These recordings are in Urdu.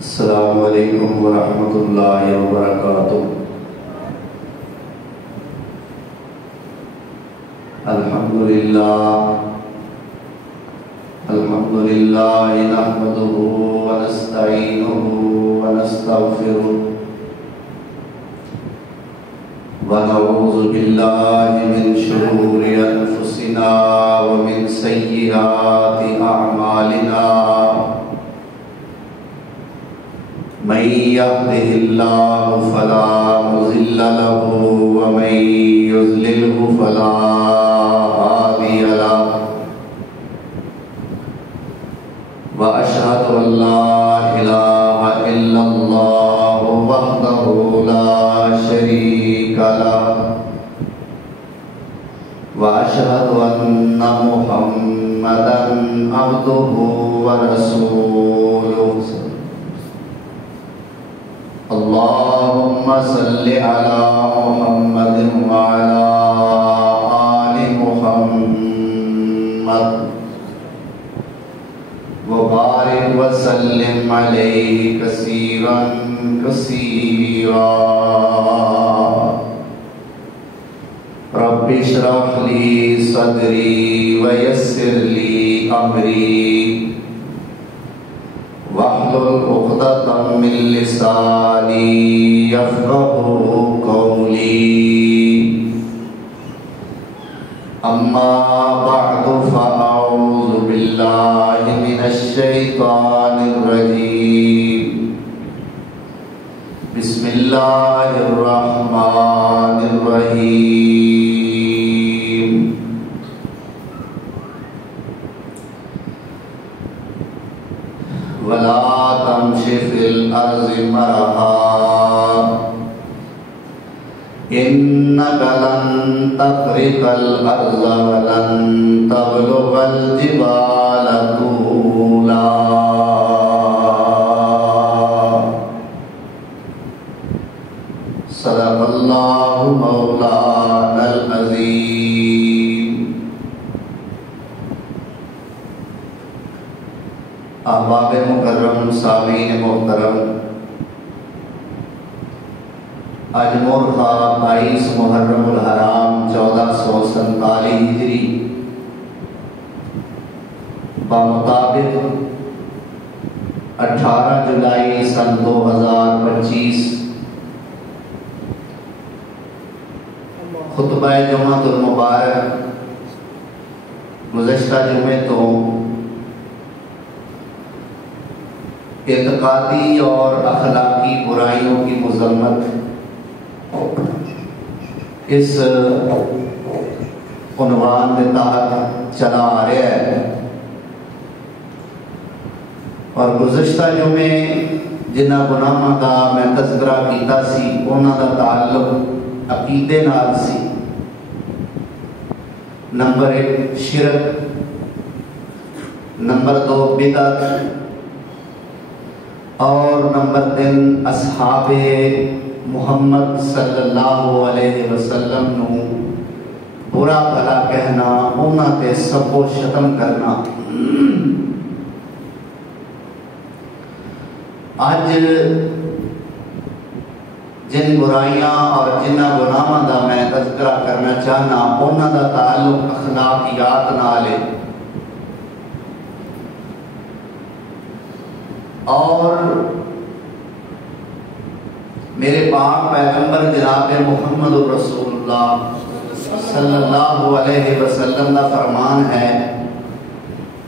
السلام علیکم ورحمۃ اللہ وبرکاتہ۔ الحمد للہ نحمده ونستعینه ونستغفره ونعوذ باللہ من شرور انفسنا ومن سیئات اعمالنا، من يهده الله فلا مضل له ومن يضلله فلا هادي له، وأشهد أن لا إله إلا الله وحده لا شريك له، وأشهد أن محمدا عبده ورسوله۔ اللهم صل على محمد وعلى آل محمد وبارك وسلم عليه كثيرا كثيرا۔ رب اشرح لي صدري ويسر لي أمري واحلل عقدة من لساني يفقهوا قولي، أما بعد فأعوذ بالله من الشيطان الرجيم، بسم الله الرحمن الرحيم۔ ولا تمش في الأرض مرحا إنك لن تخرق الأرض ولن تبلغ الجبال طولا۔ صدق الله مولانا العظيم۔ احباب مکرم، سامعین محترم، آج مورخہ 22 محرم الحرام 1447 ہجری بمطابق 18 جولائی سن 2025 خطبہ جمعۃ المبارک گزشتہ جمعے تو اعتقادی اور اخلاقی برائیوں کی مذمت اس عنوان کے تحت چلا آ رہا ہے، اور گزشتہ جمعے جنہ گناہاں کا میں تذکرہ کیتا سی انہاں دا تعلق عقیدے نال سی۔ نمبر 1 شرک، نمبر 2 بدعت، اور نمبر 3 اصحاب محمد صلی اللہ علیہ وسلم نو برا بھلا کہنا، انہاں تے سب کو شتم کرنا۔ آج جن برائیاں اور جنہ گناہاں دا میں تذکرہ کرنا چاہنا انہاں دا تعلق اخلاقیات نال ہے، اور میرے پاک پیغمبر جناب محمد رسول اللہ صلی اللہ علیہ وسلم کا فرمان ہے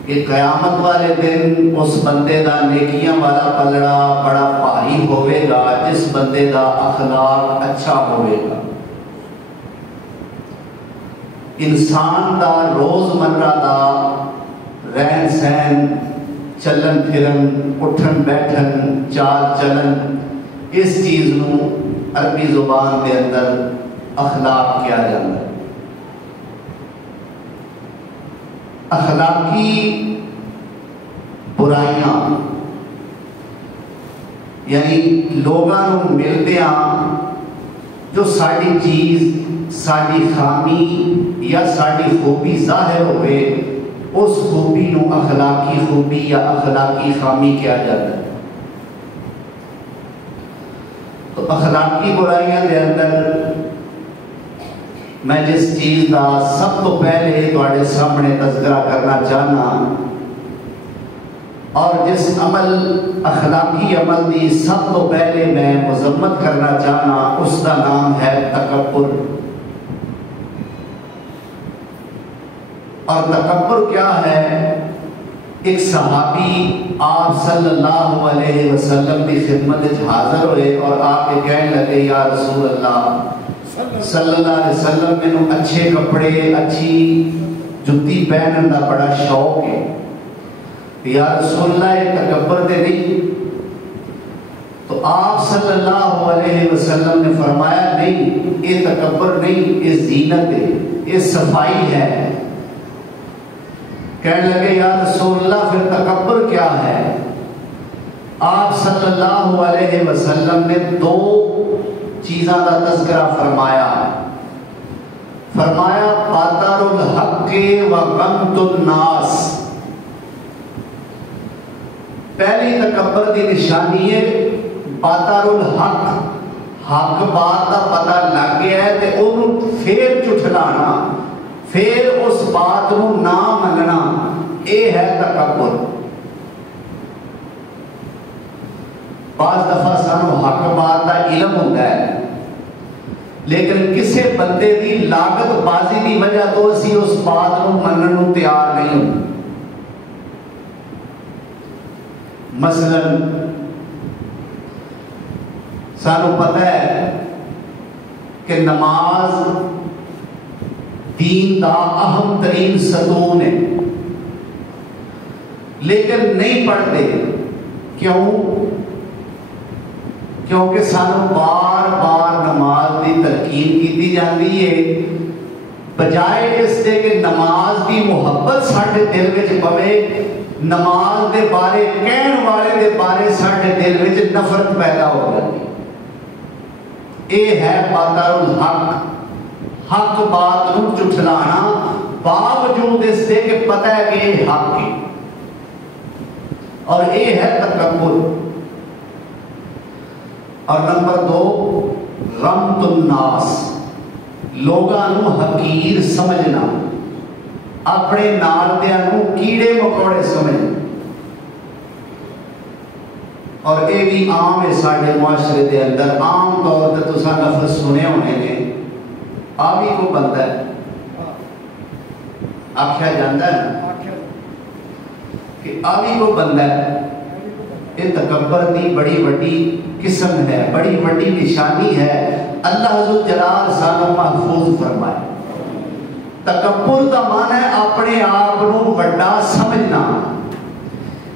کہ قیامت والے دن اس بندے دا نیکیاں والا پلڑا بڑا بھاری ہوئے گا جس بندے دا اخلاق اچھا ہوئے گا۔ انسان دا روزمرہ دا رہن سہن، چلن پھرن، اٹھن بیٹھن، چال چلن، اس چیز نو عربی زبان کے اندر اخلاق کیا جاتا ہے۔ اخلاقی برائیاں یعنی لوگاں نو ملتے ہیں جو ساری چیز، ساری خامی یا ساری خوبی ظاہر ہوئے اس خوبی نو اخلاقی خوبی یا اخلاقی خامی کیا جاتا ہے۔ تو اخلاقی برائیاں دے اندر میں جس چیز کا سب تو پہلے تواڈے سامنے تذکرہ کرنا چاہنا اور جس عمل اخلاقی عمل دی سب تو پہلے میں مذمت کرنا چاہنا اس کا نام ہے تکبر۔ اور تکبر کیا ہے؟ ایک صحابی آپ صلی اللہ علیہ وسلم کی خدمت حاضر ہوئے اور آپ کے کہنے لگے یا رسول اللہ صلی اللہ علیہ وسلم میں اچھے کپڑے اچھی جتی پہننے کا بڑا شوق ہے، یا رسول اللہ یہ تکبر دے نہیں؟ تو آپ صلی اللہ علیہ وسلم نے فرمایا نہیں، یہ تکبر نہیں، یہ زینت ہے، یہ صفائی ہے۔ کہنے لگے یا رسول اللہ پھر تکبر کیا ہے؟ آپ صلی اللہ علیہ وسلم نے دو چیزاں کا تذکرہ فرمایا۔ فرمایا بطر الحق و غمط الناس۔ پہلی تکبر کی نشانی ہے بطر الحق، حق بات کا پتہ لگ گیا ہے تے انہوں پھر جھٹلانا، پھر اس بات کو نہ مننا، یہ ہے تکبر۔ بعض دفعہ سانو حق بات کا علم ہوتا ہے لیکن کسی بندے کی لاگت بازی کی وجہ تو اسی اس بات کو منن کو تیار نہیں ہوں۔ مثلا سانو پتہ ہے کہ نماز دین کا اہم ترین ستون ہے لیکن نہیں پڑھتے، کیوں؟ کیونکہ سانو بار بار نماز کی تلقین کی جاتی ہے، بجائے اس سے کہ نماز کی محبت ساڈے دل وچ پوے، نماز دے بارے کہن والے دے بارے ساڈے دل وچ نفرت پیدا ہو جاتی۔ یہ ہے بطر الحق، حق بات کو جھٹلانا باوجود اس سے کہ پتہ ہے کہ یہ حق ہے، اور یہ ہے تکبر۔ اور نمبر دو غمط الناس، لوگاں نو حقیر سمجھنا، اپنے ناردیاں نو کیڑے مکوڑے سمجھنا۔ اور یہ بھی عام ہے سارے معاشرے دے اندر، عام طور پر تساں لفظ سنے ہونے نے آوی کو بندہ ہے، آکھیا جاندہ ہے کہ آوی کو بندہ ہے۔ یہ تکبر دی بڑی بڑی قسم ہے، بڑی بڑی نشانی ہے، اللہ عز جلال سانو محفوظ فرمائے۔ تکبر کا معنی ہے اپنے آپ کو بڑا سمجھنا۔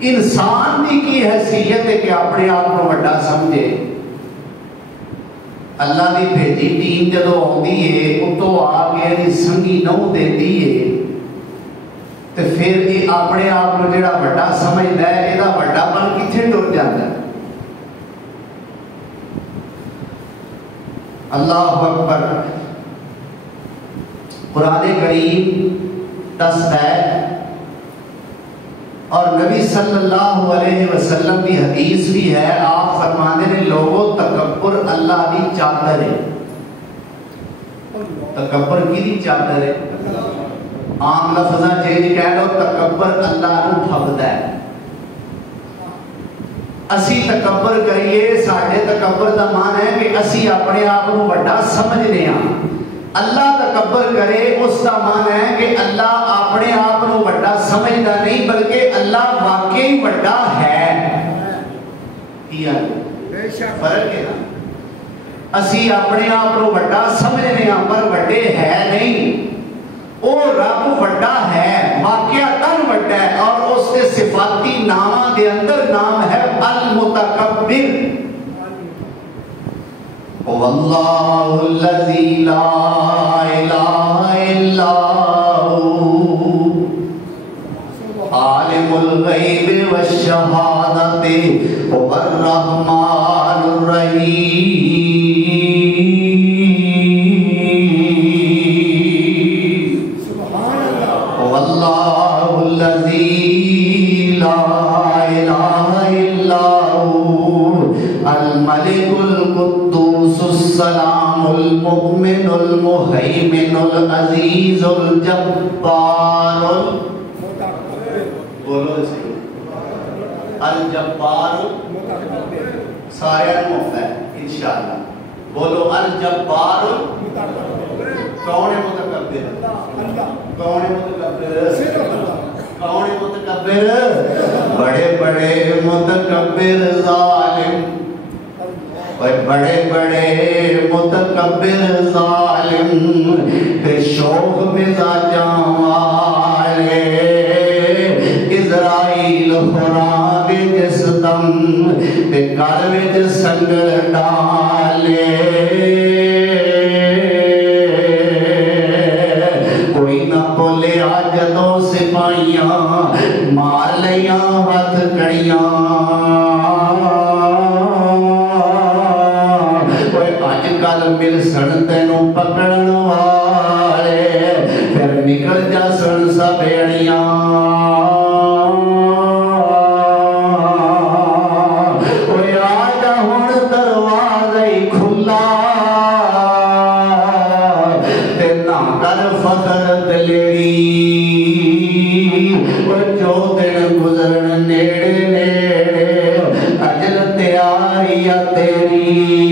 انسان دی کی حیثیت ہے کہ اپنے آپ کو بڑا سمجھے۔ اللہ دی بھیجی دین جدو آتی ہے اتو آگے سنگی نو دیتی ہے تو پھر یہ اپنے آپ کو جڑا بڑا سمجھتا ہے یہ بڑا پن کتنے ٹر جاتا ہے۔ اللہ اکبر۔ قرآن کریم دستا ہے اور نبی صلی اللہ علیہ وسلم کی حدیث بھی ہے، آپ فرمانے نے لوگوں تکبر اللہ کی چادر ہے۔ تکبر کی چادر ہے؟ عام لفظاں چینج کہہ لو، تکبر اللہ کو ٹھگدا ہے۔ اسی تکبر کریے، ساڈے تکبر دا معنی ہے کہ اسی اپنے آپ کو بڑا سمجھنے ہاں۔ اللہ تکبر کرے اس کا معنی ہے کہ اللہ اپنے آپ کو بڑا سمجھدا نہیں بلکہ اللہ واقعی بڑا ہے۔ فرق ہے نا، اسی اپنے آپ کو بڑا سمجھنے ہاں پر بڑے ہے نہیں۔ وہ رب بڑا ہے، واقعہ تن بڑا ہے، اور اس کے صفاتی نامہ دے اندر نام ہے المتکبر۔ واللہ الذی لا الہ الا هو عالم الغیب والشہادۃ هو الرحمن الرحیم۔ واللہ الذی لا الہ الا هو الملک القدوس السلام المؤمن المہیمن العزیز الجبار بولو اسی الجبار سارے مفت ہے انشاءاللہ بولو الجبار کون ہے متکبر کون ہے متکبر کون ہے متکبر بڑے بڑے متکبر ظالم بڑے بڑے متکبر ظالم تے شوق مزاجاں والے اسرائیل خوراک جس دم تے گھر وچ سنگل ڈالے کوئی نہ بولے آج دو سپاہیاں مار لیاں ہاتھ کڑیاں مل سن تینوں پکڑن والے پھر نکل جا سن سبیڑیاں اوے آجا ہن دروازہ ہی کھلا تے نہ کر فخر دلیری جو دن گزرن نیڑے نیڑے اجل تیاری ہے تیری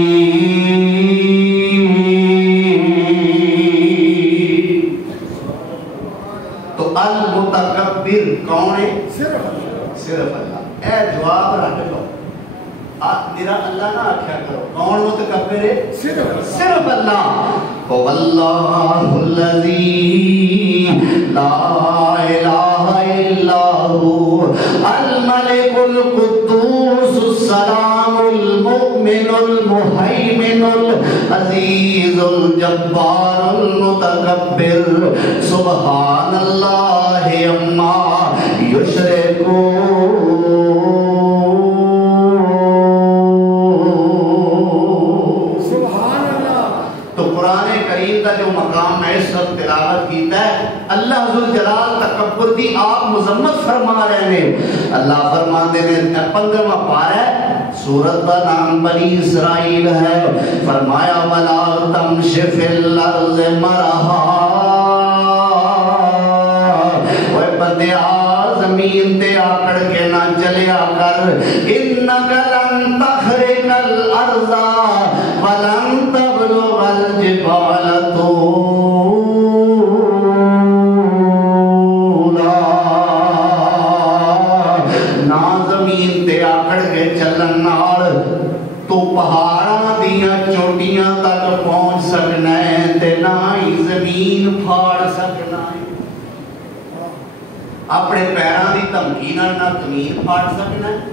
المتکبر کون ہے صرف اللہ اے جواب رکھ لو میرا اللہ نہ آکھیا کرو کون متکبر ہے صرف اللہ واللہ الذی لا الہ الا هو الملک القدوس السلام المؤمن المہیمن العزیز الجبار المتکبر سبحان اللہ اما یشرکون جو مقام میں اس وقت تلاوت کیتا ہے اللہ ذوالجلال تکبر دی آپ مذمت فرما رہے ہیں اللہ فرماتے ہیں 15واں پارہ ہے سورت کا نام بنی اسرائیل ہے فرمایا وَلَا تَمْشِ فِي الْأَرْضِ مَرَحًا اوے بندیا زمین تے آکڑ کے نہ چلیا کر اِنَّكَ لَن تَخْرِقَ الْأَرْضَ وَلَن تَبْلُغَ الْجِبَالَ تو پہاڑاں دیاں چوٹیاں تک پہنچ سکنا ہے تے نہ ہی زمین پھاڑ سکنا ہے اپنے پیراں دی دھمکی نال نہ زمین پھاڑ سکنا ہے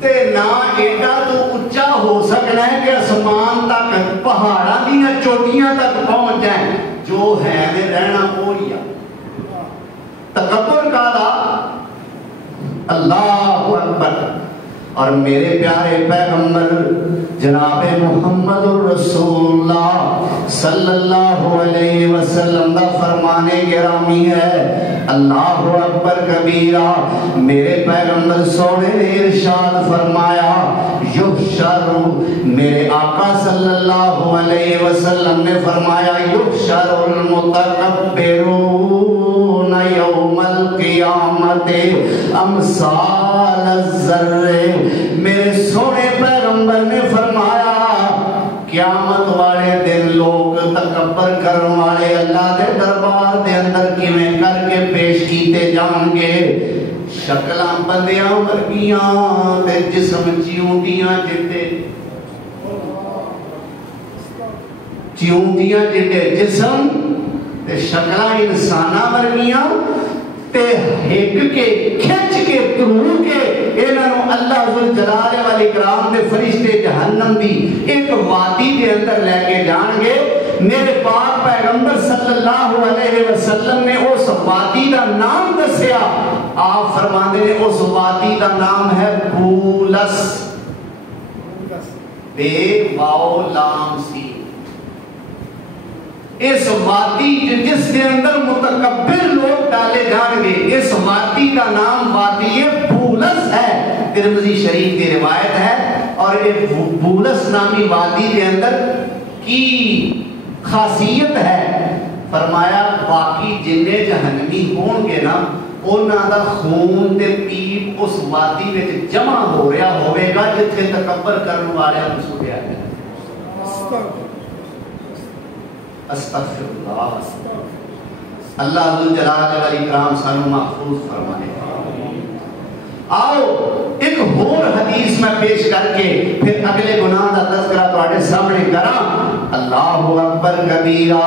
تے نہ ایڈا تو اونچا ہو سکنا ہے کہ آسمان تک پہاڑاں دیاں چوٹیاں تک پہنچ جائیں جو ہے میں رہنا پوریا تکبر کا اللہ اکبر اور میرے پیارے پیغمبر جناب محمد الرسول اللہ صلی اللہ علیہ وسلم دا فرمانے گرامی ہے اللہ اکبر کبیرہ میرے پیغمبر سونے نے ارشاد فرمایا یحشر میرے آقا صلی اللہ علیہ وسلم نے فرمایا یحشر المتکبرون یوم القیامت امثال الذرے میرے سونے پیغمبر نے فرمایا قیامت والے دن لوگ تکبر کرنے والے اللہ دے دربار دے اندر کیویں کر کے پیش کیتے جان گے شکلاں بندیاں ورگیاں تے جسم چیونڈیاں جڑے چیونڈیاں جڑے جسم تے شکلاں انساناں ورگیاں تے ہک کے کھچ کے ترو کے انہوں اللہ ذوالجلال والاکرام دے فرشتے جہنم دی ایک وادی دے اندر لے کے جان گے میرے پاک پیغمبر صلی اللہ علیہ وسلم نے اس وادی دا نام دسیا آپ فرماندے نے اس وادی دا نام ہے بولس بے واو لام سی اس وادی جس کے اندر متکبر لوگ ڈالے جان گے اس وادی کا نام وادی بولس ہے ترمذی شریف کی روایت ہے اور ایک بولس نامی وادی کے اندر کی خاصیت ہے، فرمایا باقی جننے جہنمی ہون گے نا انہاں دا خون تے پیپ اس وادی وچ جمع ہو رہا ہوئے گا جتھے تکبر کرنے والے نوں سٹیا گیا۔ استغفر اللہ، اللہ ذوالجلال والاکرام سانو محفوظ فرمائے۔ آؤ ایک اور حدیث میں پیش کر کے پھر اگلے گناہ دا تذکرہ تواڈے سامنے کراں۔ اللہ اکبر کبیرہ،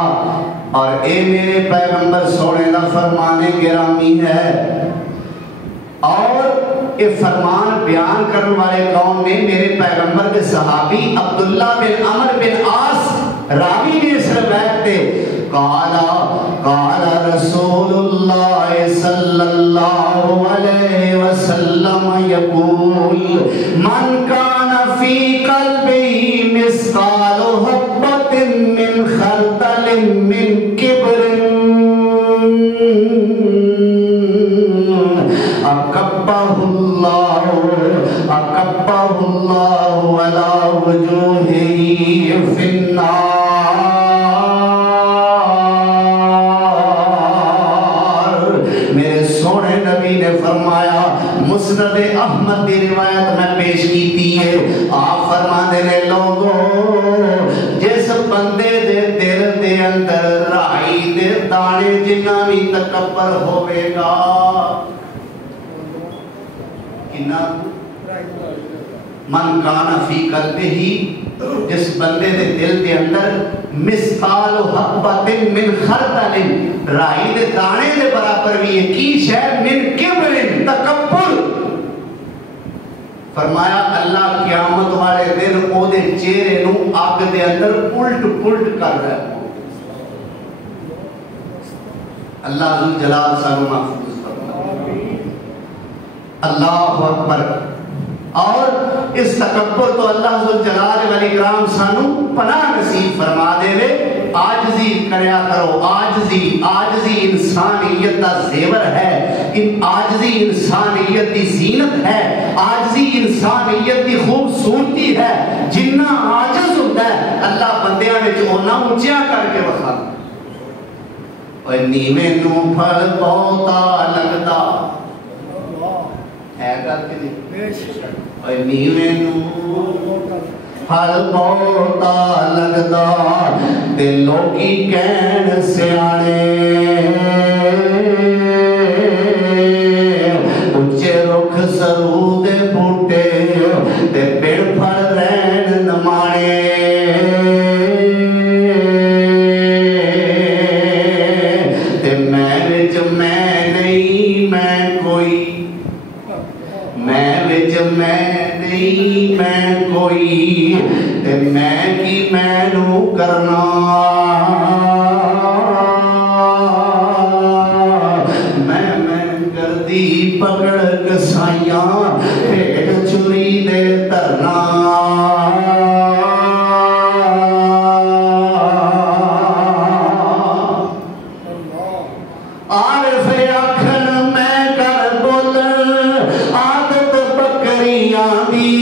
اور اے میرے پیغمبر سونے دا فرمان گرامی ہے، اور یہ فرمان بیان کرنے والے کون نے؟ میرے پیغمبر کے صحابی عبداللہ بن عمر بن عاص راوی نے اس روایت تے قال رسول اللہ صلی اللہ علیہ وسلم یقول من کان فی قلبہ مثقال حبۃ من خردل من کبر اکبہ اللہ علی وجوہہ فی النار۔ فرمایا مسند احمد دی روایت میں پیش کیتی ہے، آپ فرماتے نے لوگوں جس بندے دے دل دے اندر رائی دے دانے جنہ بھی تکبر ہوئے گا، کنا من کان فی قلبہ، جس بندے دے دل دے اندر مثقال حبۃ من خردل، رائی دے دانے دے برابر بھی ہے کی شے، من کبر، تکبر، فرمایا اللہ قیامت والے دن او دے چہرے نو آگ دے اندر الٹ پلٹ کر رہا ہے۔ اللہ ذوالجلال سانو محفوظ فرمائے۔ اللہ اکبر۔ اور اس تکبر تو اللہ ذوالجلال والاکرام سانو پناہ نصیب فرما دے وے۔ عاجزی کریا کرو، عاجزی انسانیت دا زیور ہے، عاجزی انسانیت دی زینت ہے، عاجزی انسانیت دی خوبصورتی ہے۔ جنہ عاجز ہوتا ہے اللہ بندیاں وچ اونا اونچا کر کے وکھا۔ اوے نیویں نوں پھل بہتا لگدا ہے گل کہ نہیں؟ اوے نیویں نوں پھل بہتا لگدا تے لوکی کہن سیانے، اچے رکھ سرو دے بوٹے تے پیڑ پھل رہن نمانے، تے میں وچ میں نہیں میں کوئی، میں وچ میں نہیں میں کوئی، تے میں کی میں نو کرنا، میں گردی پکڑ کسائیاں پیٹ چوری دے ترنا، عارف آکھن میں کر بولن عادت بکریاں دی،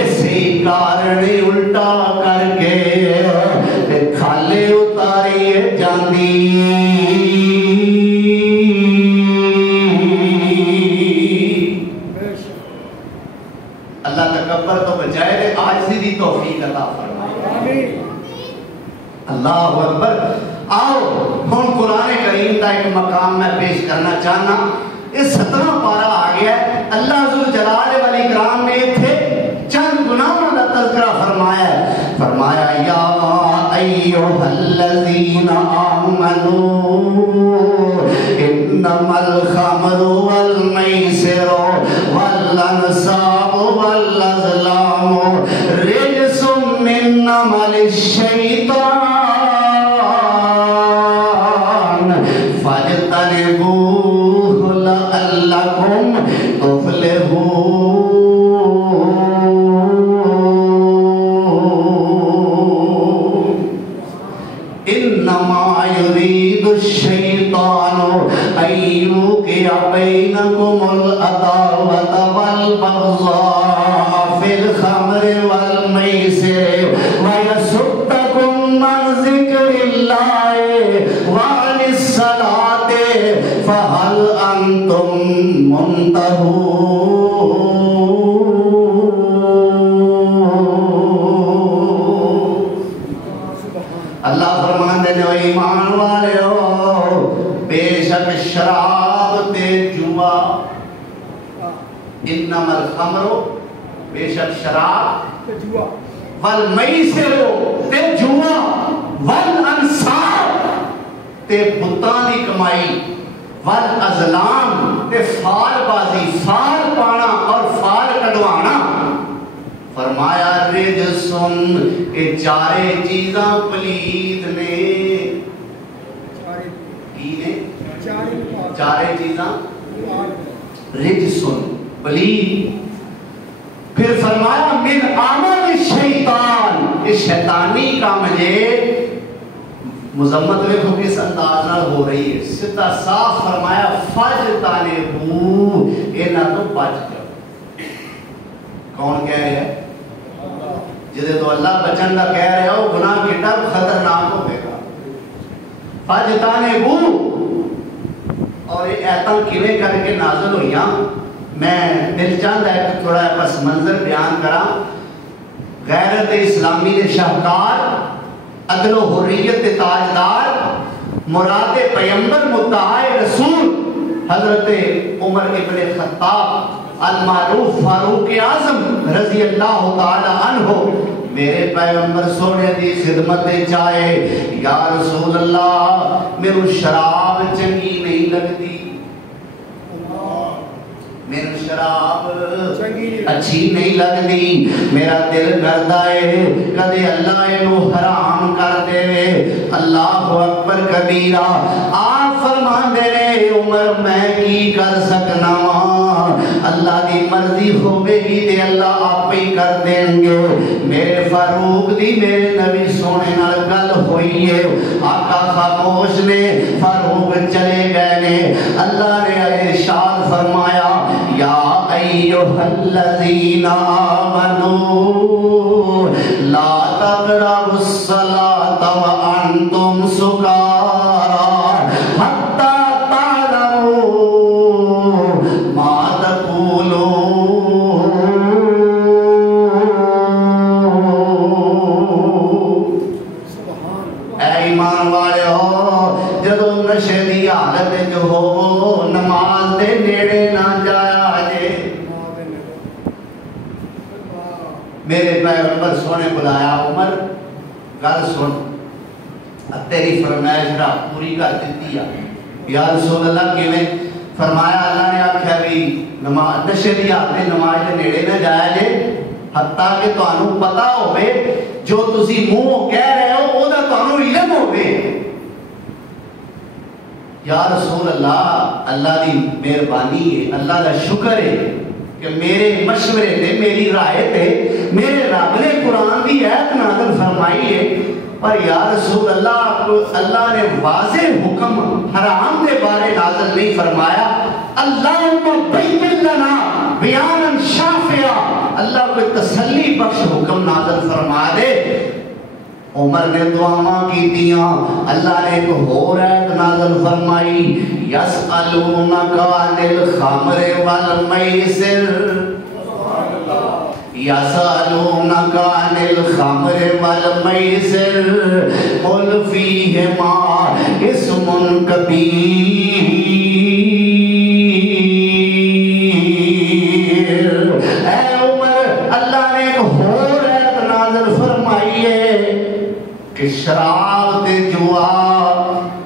اسی کارن الٹا کر کے کھالے اتاری جاندی۔ اللہ تکبر تو بجائے دے عاجزی دی توفیق عطا فرمائے۔ اللہ اکبر۔ آؤ ہن قرآن کریم کا ایک مقام میں پیش کرنا چاہنا۔ اس 17واں پارہ آ گیا ہے، اللہ ذوالجلال والاکرام نے تھے چند گناہوں کا تذکرہ فرمایا ہے۔ فرمایا یا ایھا الذین آمنوا انما الخمر والمیسر والانصاب والازلام رجس من عمل الشیطان فاجتنبوہ لعلکم تفلحون۔ انما یرید الشیطان ان یوقع بینکم العداوۃ والبغضاء فی الخمر والمیسر ویصدکم عن ذکر اللہ وعن الصلاۃ فہل انتم منتہون۔ اللہ فرماندے نے ایمان والے ہو بے شک شراب تے جوا، انما الخمر بے شک شراب والمیسر تے جوا والانصاب تے بتاں دی کمائی والازلام تے فال بازی، فال پانا اور فال کڈوانا، فرمایا رجسن کہ چارے چیزاں پلید نے، کی نے چارے چیزاں رجسن پلید، پھر فرمایا من عمل الشیطان، یہ شیطانی کام ہے، مذمت دیکھو کس انداز نال ہو رہی ہے، سیدھا صاف فرمایا فجتنبو، یہ نہ تو بچ جاؤ۔ کون کہہ رہے ہیں؟ جدے تو اللہ بچن دا کہہ رہے ہو، گناہ کیڑا خطرناک ہوئے گا۔ فجتنبو، اور یہ ایتاں کیویں کر کے نازل ہوئیاں، میں دل چاہتا ہے کہ تھوڑا پس منظر بیان کرا۔ غیرت اسلامی دے شاہکار، عدل و حریت دے تاجدار، مراد پیغمبر مدعا رسول حضرت عمر ابن خطاب المعروف فاروق اعظم رضی اللہ تعالی عنہ میرے پیغمبر سونے دی خدمت چاہے، یا رسول اللہ میرے شراب چنگی نہیں لگتی، میرے شراب اچھی نہیں لگتی، میرا دل کرتا ہے کدے اللہ انہوں حرام کر دے۔ اللہ اکبر کبیرہ، آپ فرمان دے رہے عمر میں کی کر سکنا، اللہ دی مرضی ہوئے گی دے اللہ آپ ہی کر دیں گے۔ میرے فاروق دی میرے نبی سونے نال گل ہوئی ہے، آقا خاموش نے، فاروق چلے گئے نے، اللہ نے ارشاد فرمایا یا ایھا الذین آمنوا لا تقربوا الصلاۃ وانتم سکارى حتی تعلموا ما تقولون۔ اے ایمان والے ہو، جدو نشے دی حالت جو ہو نماز دے نیڑے نہ جایا جے۔ میرے پیغمبر سونے بلایا عمر گل سن، تیری فرمائش راہ پوری کر دیتی ہے۔ یا رسول اللہ کیویں؟ فرمایا اللہ نے آکھیا بھی نماز نشے دی حالت نماز دے نیڑے نہ جایا جے حتیٰ کہ تانوں پتہ ہوئے جو تسی منہ کہہ رہے ہو او دا تانوں علم ہوئے۔ یا رسول اللہ، اللہ دی مہربانی ہے، اللہ دا شکر ہے کہ میرے مشورے تے میری رائے تے میرے رب نے قرآن دی ایت نازل فرمائی ہے، پر یا رسول اللہ اللہ نے واضح حکم حرام دے بارے نازل نہیں فرمایا۔ اللہم بین لنا بیانا شافیا، اللہ کو تسلی بخش حکم نازل فرما دے۔ عمر نے دعاواں کی دیاں، اللہ نے ایک اور ایت نازل فرمائی یسألونک عن الخمر والمیسر، یسألونک عن الخمر والمیسر قل فیہما اسم کبیر۔ اے عمر، اللہ نے ایک اور ایت نازل فرمائی ہے کہ شراب تے جوا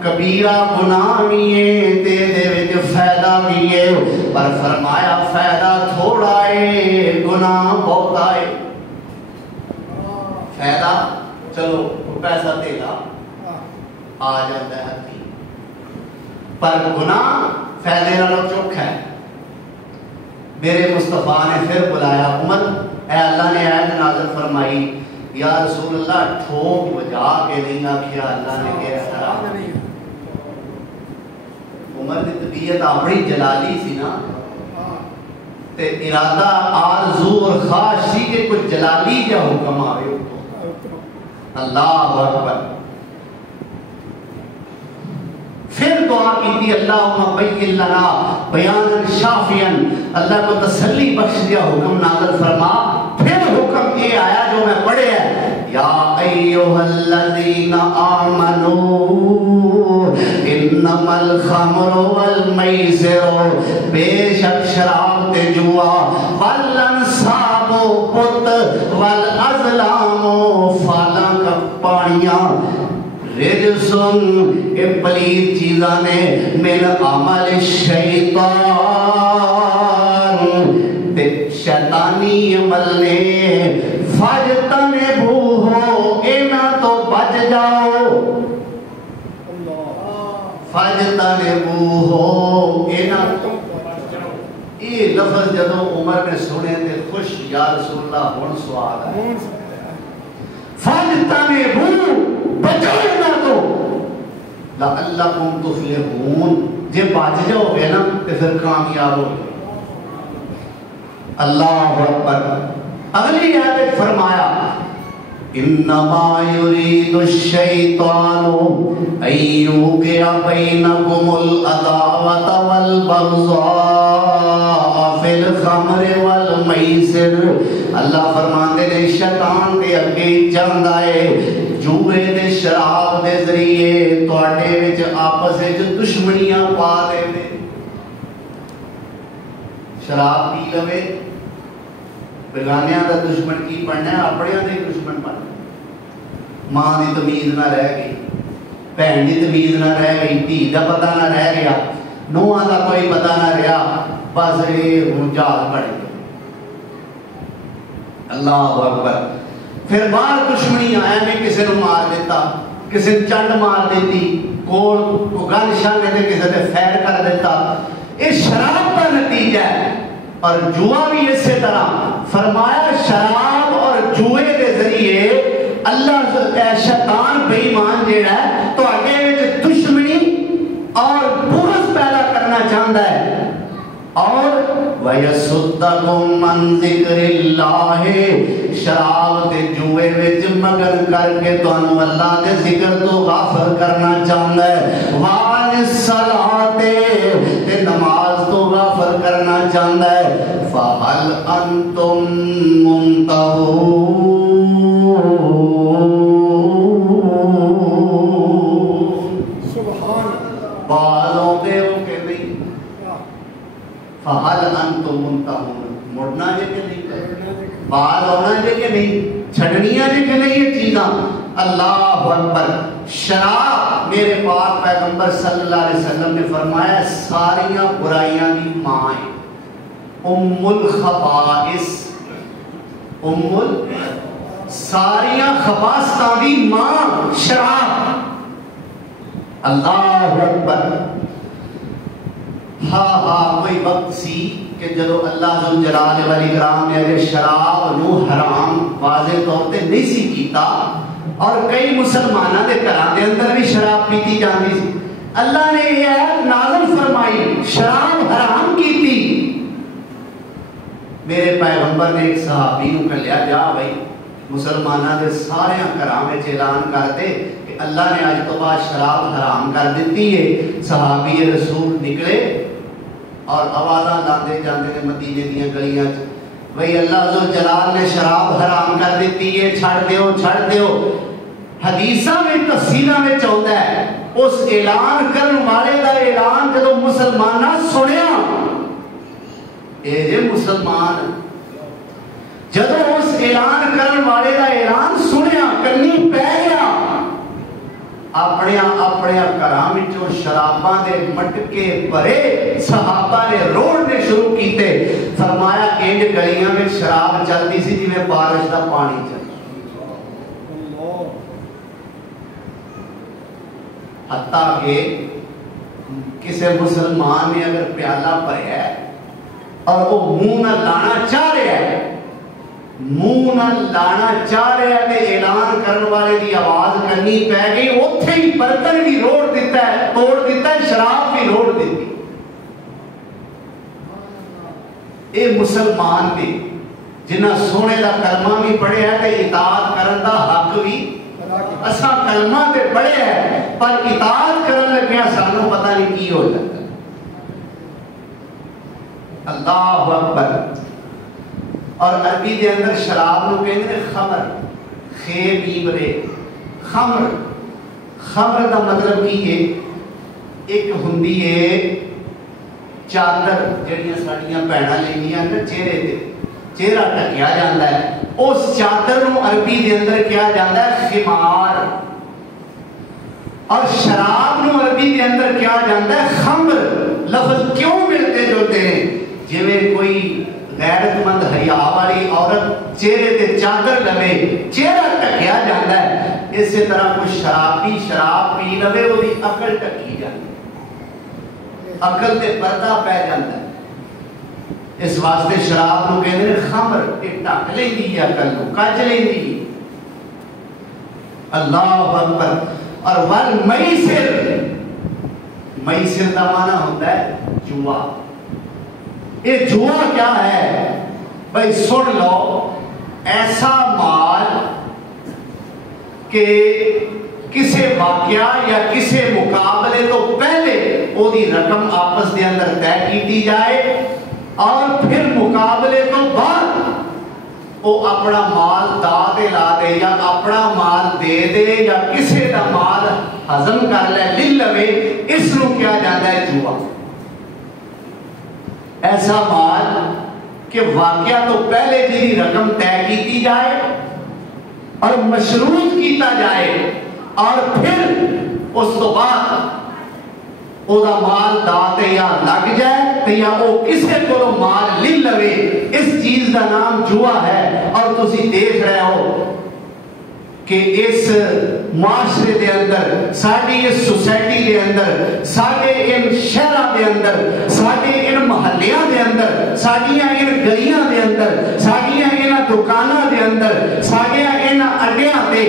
کبیرہ گناہ بھی ہے، تے دے وچ فائدہ بھی ہے، پر فرمایا فائدہ تھوڑا ہے گناہ بہت ہے۔ فائدہ چلو پیسہ دیگا آ جاتا ہے ہاتھی، پر گناہ فائدے نالوں چوکھا ہے۔ میرے مصطفیٰ نے پھر بلایا عمر، اے اللہ نے آیت نازل فرمائی یا رسول اللہ ٹھوک بجا کے نہیں آکھیا اللہ نے کہہ حرام۔ عمر کی طبیعت اپنی جلالی سی نا، تے ارادہ آرزو اور خواہش سی کہ کوئی جلالی یا حکم آئے. اللہ اکبر. پھر دعا کی تھی اللہم بین لنا بیانا شافیا، اللہ کو تسلی بخش دیا، حکم نازل فرما. پھر حکم یہ آیا جو میں پڑھے ہے، یا ایوہ الذین آمنوا انما الخمر والمیسر، بے شک شراب تے جوا، والانصاب پت، والازلام فالاں کا پانیاں، رجسن اے پلید چیزاں نے، من عمل الشیطان، تے شیطانی عمل نے، فاجتنبوہ، اینا تو بچ جاؤ، فاجتنبوہ، اینا تو بچ جاؤ. یہ لفظ جدو عمر نے سنے تے خوش، یا رسول اللہ ہون سوال ہے، فاجتنبوہ، بچائنا تو لعلکم تفلحون، جے بچ جاؤ گے نا تو پھر کامیاب ہو گئے. اللہ اکبر. اگلی آیت فرمایا انما یرید الشیطان ان یوقع بینکم العداوۃ والبغضاء فی الخمر والمیسر. اللہ فرماتے نے شیطان دے اگے چاہندا ہے جوئے تے شراب دے ذریعے تواڈے وچ آپس وچ دشمنیاں پا دے. شراب پی لوے، بیگانیاں دا دشمن کی بننا ہے، اپنیاں دے دشمن بننا. ماں دی تمیز نہ رہ گئی، بہن دی تمیز نہ رہ گئی، دھی دا پتہ نہ رہ گیا، نوہاں دا کوئی پتہ نہ رہا، بس یہ ہن جال بڑھ گئے. اللہ اکبر. پھر باہر دشمنی آیا نے کسی نے مار دیتا، کسی نے چنڈ مار دیتی، کو گن شانے دے کسی نے فیر کر دیتا. یہ شراب کا نتیجہ ہے. اور جوا بھی اسی طرح فرمایا، شراب اور جوئے دے ذریعے اللہ شیطان بے ایمان جیڑا ہے تو آگے وچ دشمنی اور بغض پیدا کرنا چاہتا ہے. اور وَيَسُدَّكُمْ عَنْ ذِكْرِ اللَّهِ، شراب تے جوئے وچ مگن کر کے تانوں اللہ دے ذکر تو غافل کرنا چاہتا ہے. وَعَنِ الصَّلَاةِ، تے نماز تو غافل کرنا چاہتا ہے. فَهَلْ أَنْتُمْ مُنْتَهُونَ، بالوں دے ہو کہ نہیں؟ فَهَلْ أَنْتُمْ مُنْتَهُونَ، مڑنا جے کہ نہیں، بال ہونا جے کہ نہیں، چھڑنیاں جے کہ نہیں، یہ چیزاں. اللہ اکبر. شراب میرے پاک پیغمبر صلی اللہ علیہ وسلم نے فرمایا ساریاں برائیاں دی ماں ہے، ام الخبائث، ساریاں خباثتاں دی ماں شراب. اللہ اکبر. ہاں کوئی وقت سی کہ جدو اللہ ذوالجلال والاکرام نے اگر شراب نو حرام واضح طور تے نہیں سی کیتا، اور کئی مسلمانہ دے گھراں دے اندر بھی شراب پیتی جاندی سی، اللہ نے یہ آیت نازل فرمائی، شراب حرام کیتی. میرے پیغمبر نے ایک صحابی نو کہلیا، جا بھائی مسلمانہ دے سارے گھراں وچ اعلان کر دے کہ اللہ نے آج تو بعد شراب حرام کر دیتی ہے. صحابی رسول نکلے اور آوازاں لاندے جاندے نے مدینے دیاں گلیاں چ، بھئی اللہ ذوالجلال نے شراب حرام کر دیتی ہے، چھڑ دیو چھڑ دیو. حدیثاں میں تفسیراں میں چاہتا ہے اس اعلان کرن والے دا اعلان جدو مسلمانہ سنیا، اے جے مسلمان جدو اس اعلان کرن والے دا اعلان سنیا، کنی پہ گیا، اپنے گھراں وچوں شراباں دے مٹکے بھرے صحابہ نے روڑنے شروع کیتے. فرمایا انج گلیاں میں شراب چلتی سی جویں بارش دا پانی چلدا، حتیٰ کہ کسی مسلمان نے اگر پیالہ بھریا ہے اور وہ منہ نہ لانا چاہ رہا ہے منہ نہ لانا چاہ رہے ہیں کہ اعلان کرنے والے دی آواز کرنی پہ گئی، اوتھے ہی برتن بھی روڑ دیتا ہے، توڑ دیتا ہے، شراب بھی روڑ دیتی۔ اے مسلمان نے جنہ سونے دا کلمہ بھی پڑھے ہے کہ اطاعت کرن دا حق بھی اساں کلمہ تے پڑھے ہے، پر اطاعت کرن لگے سانوں پتہ نہیں کی ہو جاتا۔ اللہ اکبر۔ اور عربی دے اندر شراب نو کہندے نے خمر، خے بیبرے، خمر۔ خمر دا مطلب کی ہے؟ ایک ہوندی ہے چادر جڑیاں ساڈیاں بھیناں لیندیاں تے چہرے تے، چہرہ ڈھکیا جاندا ہے، اس چادر نو عربی دے اندر کیا جاندا ہے خمار۔ اور شراب نو عربی دے اندر کیا جاندا ہے خمر۔ لفظ کیوں ملتے جلتے ہیں؟ جویں کوئی غیرت مند حیا والی عورت چہرے تے چادر لوے، چہرہ ڈھکیا جاندا ہے، اسی طرح کوئی شرابی شراب پی لوے وہ عقل ڈھکی جاتی ہے، عقل تے پردہ پہ جاتا ہے۔ اس واسطے شراب نو کہندے نے خمر، کہ ڈھک لیندی ہے عقل نو، کج لیندی۔ اللہ اکبر۔ اور والمیسر، میسر دا معنی ہوتا ہے جوا۔ یہ جوا کیا ہے بھائی سن لو، ایسا مال کہ کسے واقعہ یا کسے مقابلے تو پہلے وہ دی رقم آپس دے اندر طے کیتی جائے، اور پھر مقابلے تو بعد وہ اپنا مال دا دے لا دے، یا اپنا مال دے دے، یا کسے دا مال ہضم کر لے لے لوے، اس نو کیا جاتا ہے جوا۔ ایسا مال کہ واقعہ تو پہلے جی رقم طے کیتی جائے اور مشروط کیتا جائے، اور پھر اس تو بعد او دا مال دا تے یا لگ جائے تے یا او کسے کو مال لے لوے، اس چیز دا نام جوا ہے۔ اور تسی دیکھ رہے ہو کہ اس معاشرے دے اندر، ساڑی اس سوسائٹی دے اندر، ساڑے ان شہرہ دے اندر، ساڑے ان محلیاں دے اندر، ساڑیاں ان گلیاں دے اندر، ساڑیاں ان دکانہ دے اندر، ساڑیاں ان اڈیاں دے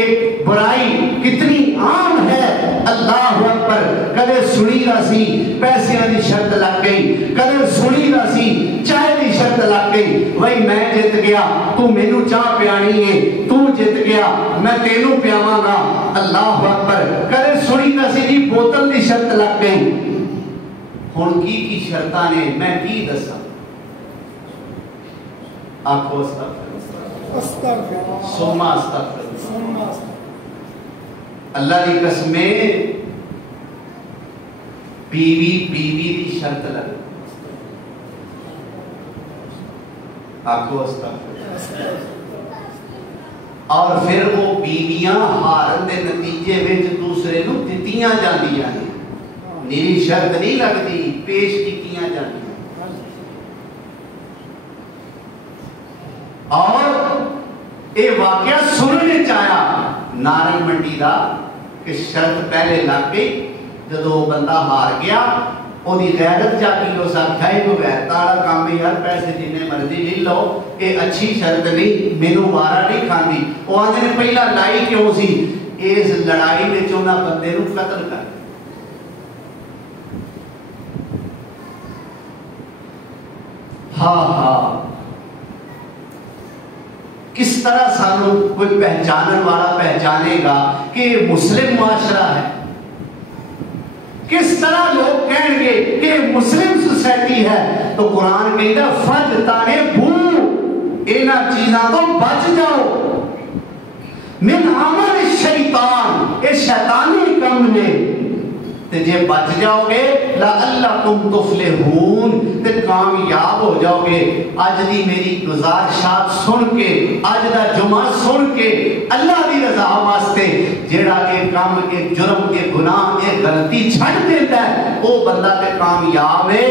ایک برائی کتنی عام ہے۔ اللہ اکبر۔ کدے سنی دا سی پیسیاں دی شرط لگ گئی، کدے سنی دا سی چائے دی شرط لگ گئی، وہی میں جت گیا تو مینوں چاہ پیانی ہے، تو جت گیا میں تینوں پیاواں گا۔ اللہ اکبر۔ کدے سنی دا سی جی بوتل دی شرط لگ گئی، ہن کی شرطاں نے میں کی دساں؟ آکھو استغفر، سوما استغفر۔ اللہ دی قسمیں بیوی دی شرط لگ، آکھو استغفر۔ اور پھر وہ بیویاں ہارن دے نتیجے وچ دوسرے نو دتیاں جاندیاں نے، نیری شرط نہیں لگتی، پیش کیتیاں جاندیاں۔ اور اے واقعہ سننے چاہیا نارنگ منڈی دا کہ شرط پہلے لگ گئی، جدو بندہ ہار گیا وہ دی غیرت جاگی، لو سکتا ہے کوئی غیرت والا کام ہے یار، پیسے جتنے مرضی لے لو، یہ اچھی شرط نہیں، مینوں وارا نہیں کھاندی۔ وہ آدھے نے پہلا لائی کیوں سی؟ اس لڑائی میں چونہ بندے نو قتل کر۔ ہاں کس طرح سانو کوئی پہچانن والا پہچانے گا کہ یہ مسلم معاشرہ ہے؟ کس طرح لوگ کہیں گے کہ یہ مسلم سوسائٹی ہے؟ تو قرآن کہتا ہے فَجْتَنِبُوا، اینا چیزاں تو بچ جاؤ، من عمل الشیطان، اے شیطانی کم نے، تے جے بچ جاؤ گے لَعَلَّكُمْ تُفْلِحُونَ، تے کامیاب ہو جاؤ گے۔ آج دی میری گزارشات سن کے، آج دا جمعہ سن کے، اللہ دی رضا واسطے جیڑا ایک کام، ایک جرم، ایک گناہ، ایک غلطی چھڑ دیتا ہے، وہ بندہ تے کامیاب ہے۔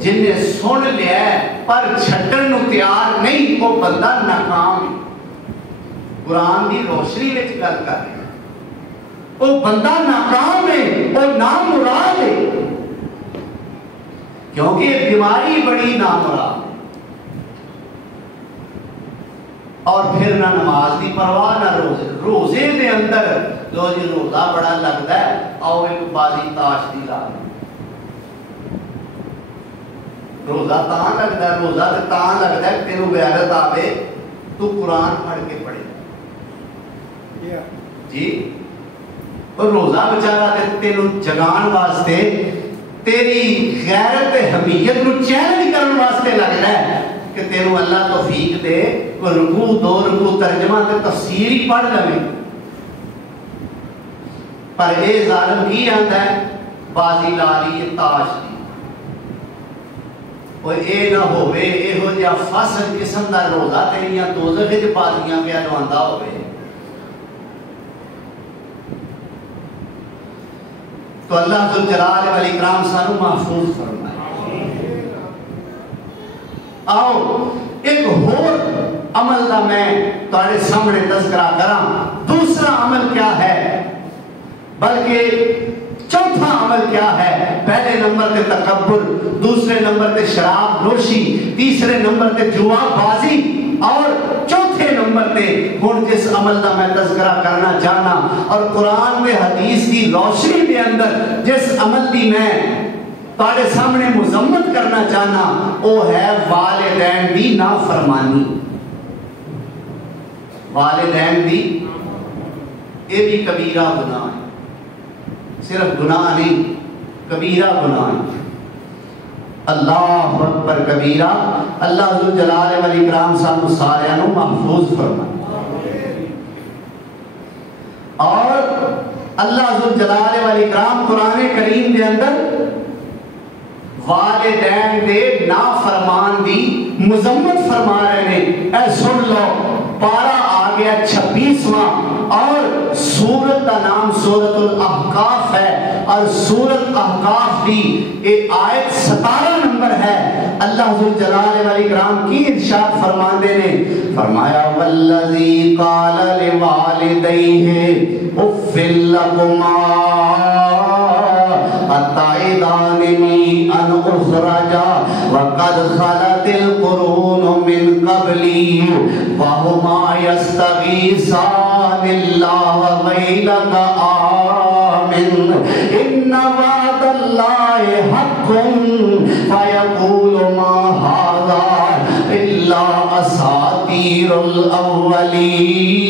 جن نے سن لیا ہے پر چھٹن نو تیار نہیں، وہ بندہ ناکام ہے۔ قرآن دی روشنی وچ گل کر رہے ہیں، وہ بندہ ناکام ہے، وہ نامراد ہے، کیونکہ بیماری بڑی نامراد۔ اور پھر نہ نماز دی پرواہ نہ روزے روزے دے اندر لو جی روزہ بڑا لگتا ہے آؤ ایک بازی تاش دی لا روزہ تاں لگتا ہے روزہ تاں لگتا ہے تینوں غیرت آوے تو قرآن پڑھ کے پڑھے جی اور روزہ بچارا تینوں جگان واسطے تیری غیرت حمیت نو چیلنج کرن واسطے لگتا ہے کہ تینوں اللہ توفیق دے کوئی رکوع دو رکوع ترجمہ تے تفسیر ہی پڑھ لوے پر اے ظالم کی آتا ہے بازی لا لی تاش دی اور اے نہ ہوئے اے ہو جا فاسد قسم دا روزہ تیریاں دوزخ وچ بازیاں پیا لواندا ہوئے تو اللہ ذوالجلال والاکرام سانو محفوظ فرمائے آؤ ایک اور عمل دا میں تمہارے سامنے تذکرہ کراں دوسرا عمل کیا ہے بلکہ چوتھا عمل کیا ہے پہلے نمبر تے تکبر دوسرے نمبر تے شراب نوشی تیسرے نمبر تے جوا بازی اور چوتھے نمبر تے ہن جس عمل دا میں تذکرہ کرنا چاہنا اور قرآن میں حدیث کی روشنی کے اندر جس عمل دی میں تمہارے سامنے مذمت کرنا چاہنا وہ ہے والدین دی نافرمانی والدین دی یہ بھی کبیرہ گناہ ہے صرف گناہ نہیں کبیرہ گناہ ہے اللہ اکبر کبیرہ اللہ ذوالجلال والاکرام سانو سارے نو محفوظ فرمائے اور اللہ ذوالجلال والاکرام قرآن کریم کے اندر والدین دے نافرمان دی مذمت فرما رہے ہیں اے سن لو پارہ آ گیا 26واں اور سورت کا نام سورت الاحقاف ہے اور سورت احقاف کی ایک آیت 17 نمبر ہے اللہ ذوالجلال والاکرام کی ارشاد فرماندے نے فرمایا والذی قال لوالدیہ اف لکما اتعداننی ان اخرج وقد خلت القرون من قبلی وہما یستغیثان اللہ ویلک آمن ان وعد اللہ حق فیقول ما ھذا الا اساطیر الاولین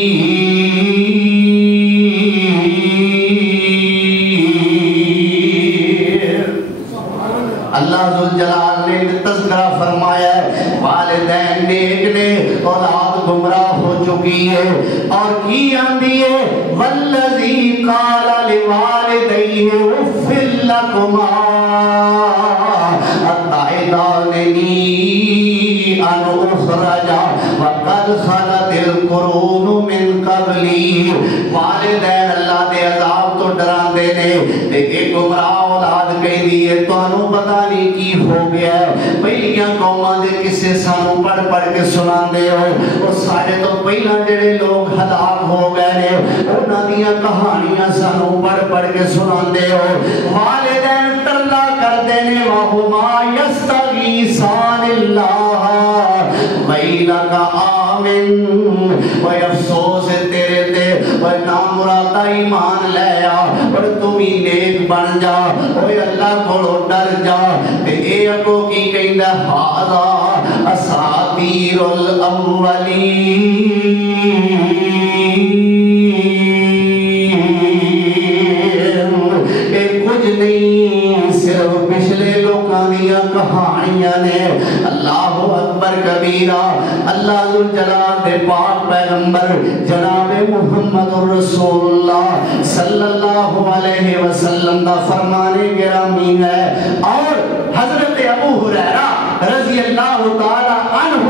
اللہ ذوالجلال نے تذکرہ فرمایا ہے والدین نیک نے اولاد گمراہ ہو چکی ہے اور کی آندی ہے والذی قال لوالدیہ اف لکما اتعداننی ان اخرج وقد خلت القرون من قبلی والدین اللہ دے عذاب تو ڈراندے نے ایک گمراہ اولاد کہہ دیئے تو انہوں پتہ نہیں کی ہو گیا ہے پہلیاں قوماں دے کسے سانو پڑھ پڑھ کے سنان دے ہو اور سارے تو پہلا جڑے لوگ ہلاک ہو گئے نے انہاں دیاں کہانیاں سانو پڑھ پڑھ کے سنان دے ہو والدین ترلا کر دینے وَهُمَا يَسْتَغِيثَانِ اللَّهَ وَيْلَكَ آمِن وَيْ افسوس تیرے تے وَيْ نامراتا ایمان لے آ اور تم ہی نیک بن جا اوے اللہ کو ڈر جا تے اے اگو کی کہندا ھذا اساطیر الاولین اے کچھ نہیں صرف پچھلے لوکاں دیاں کہانیاں نے اللہ اکبر کبیرہ اللہ ذوالجلال دے پاک پیغمبر جناب محمد رسول اللہ صلی اللہ علیہ وسلم دا فرمان گرامی ہے اور حضرت ابو ہریرہ رضی اللہ تعالی عنہ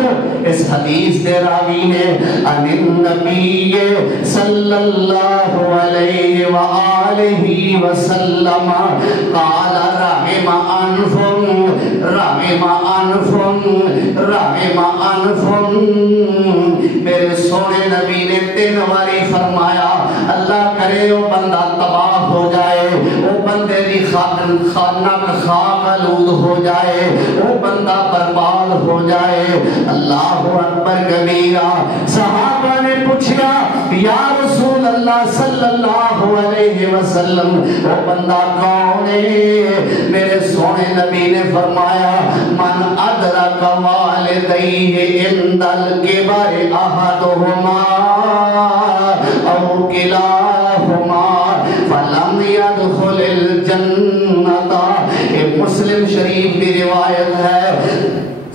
اس حدیث دے راوی نے ان النبی صلی اللہ علیہ وآلہ وسلم قال رحم انفن میرے سونے نبی نے 3 باری فرمایا اللہ کرے وہ بندہ تباہ ہو جائے وہ بندے دی خانک خاک آلود ہو جائے، وہ بندہ برباد ہو جائے۔ اللہ اکبر کبیرہ۔ صحابہ نے پوچھا یا رسول اللہ صلی اللہ علیہ وسلم وہ بندہ کون ہے؟ میرے سونے نبی نے فرمایا من ادرک والدیہ عند الکبر احدہما او کلاہما فلم يدخل الجنت۔ یہ مسلم شریف کی روایت ہے۔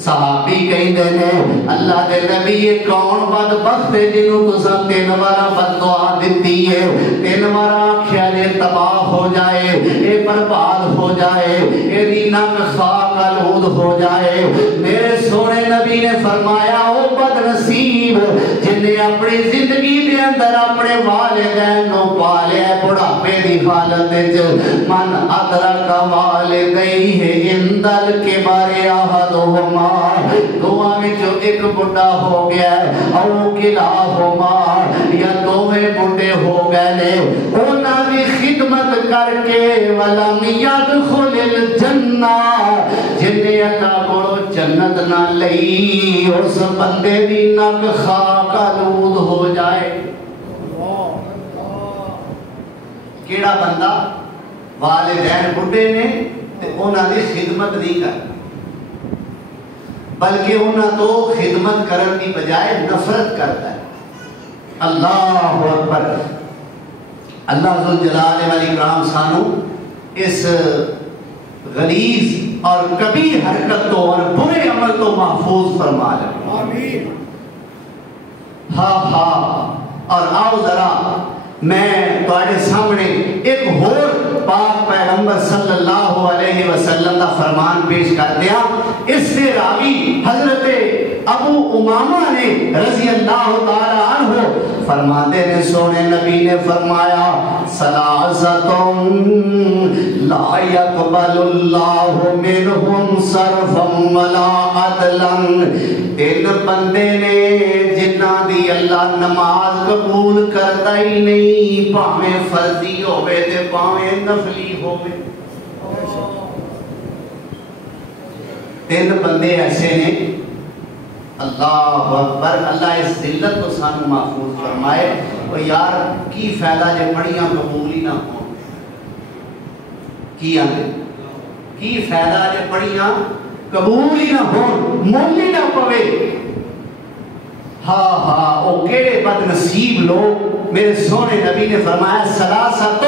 صحابی کہیں دینے اللہ دے نبی یہ کون بدبخت ہے جنہوں تسا تین بارا بددعا دیتی ہے، تین بارا خیالے تباہ ہو جائے، اے برباد ہو جائے، اے دینک خاک آلود ہو جائے۔ میرے سونے نبی نے فرمایا او بد نصیب جنہیں اپنی زندگی دے اندر اپنے والدین نو پالے بڑھاپے دی حالت من ادرک والدیہ عند الکبر احدہما، دعا میں جو ایک بڑھا ہو گیا ہے او کلاہما یا دوویں بڑھے ہو گئے نے، انہاں دی خدمت کر کے ولم يدخل الجنہ، جنہیں اللہ کو جنت نہ لئی اس بندے دی نک خاک آلود ہو جائے۔ کیڑا بندہ والدین بڑھے نے تے انہاں دی خدمت نہیں کر، بلکہ انہاں تو خدمت کرن کی بجائے نفرت کرتا ہے۔ اللہ اکبر۔ اللہ ذوالجلال والاکرام سانو اس غلیظ اور کبھی حرکت تو اور برے عمل تو محفوظ فرما لے۔ آمین۔ اور آؤ ذرا میں تواڈے سامنے ایک اور پاک پیغمبر صلی اللہ علیہ وسلم کا فرمان پیش کر دیا۔ اس سے راوی حضرت ابو امامہ نے رضی اللہ تعالی عنہ فرماتے نے سونے نبی نے فرمایا ثلاثۃ لا يقبل اللہ منہم صرفا ولا عدلا، تین بندے نے جنہ دی اللہ نماز قبول کرتا ہی نہیں، پاویں فرضی ہوئے تے پاویں نفلی ہوئے۔ تین بندے ایسے نے، اللہ اکبر، اللہ اس ذلت کو سانو محفوظ فرمائے۔ اور یار کی فائدہ جے پڑھیاں قبول ہی نہ ہوں، کی آنے کی فائدہ جے پڑھیاں قبول ہی نہ ہوں، مول ہی نہ پوے۔ او کیڑے بد نصیب لوگ۔ میرے سونے نبی نے فرمایا ثلاثۃ،